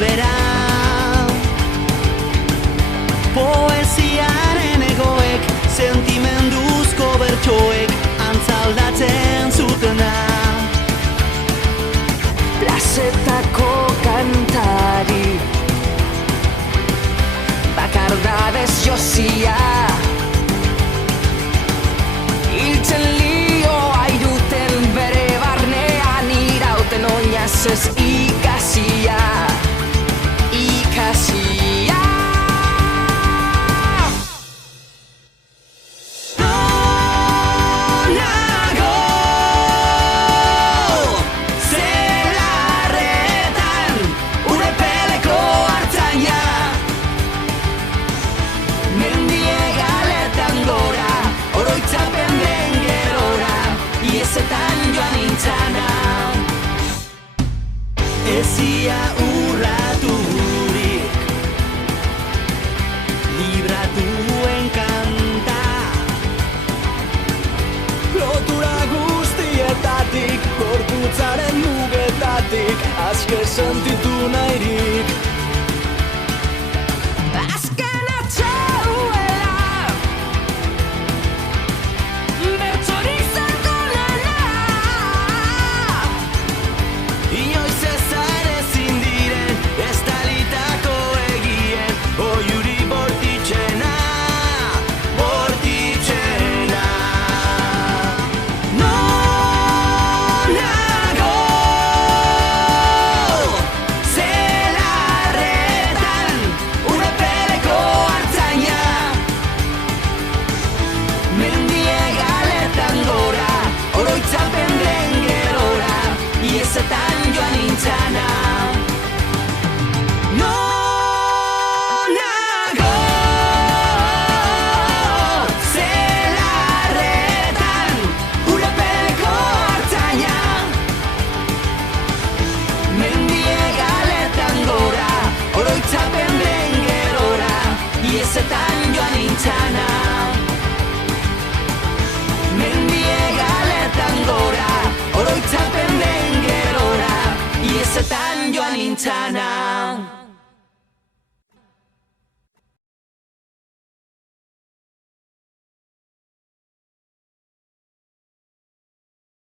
bera. Poesiaren egoek, sentimenduzko bertsoek, antzaldatzen zutena. Plazetako kantari, bakardadez jozia, hiltzen lioa iruten bere barnean irauten oinaz ez ikasia. Ezia urraturik, libratuen kanta, lotura guztietatik, gorputzaren mugetatik, aske sentitu nahirik. Azken atxauela, bertsorizako lana, inoiz ezan ezin diren, estalitako egien, oiuri bortitzena, bortitzena. Non nago, zelarretan, urepeleko artzaina, mendie galetan gora, oroitzapen den gerora, iezetan joan nintzana. Non nago, zelarretan, urepeleko artzaina, mendie galetan gora, oroitzapen den gerora, iezetan joan nintzana. Mendie galetan gora, oroitzapen den gerora, iezetan joan nintzana.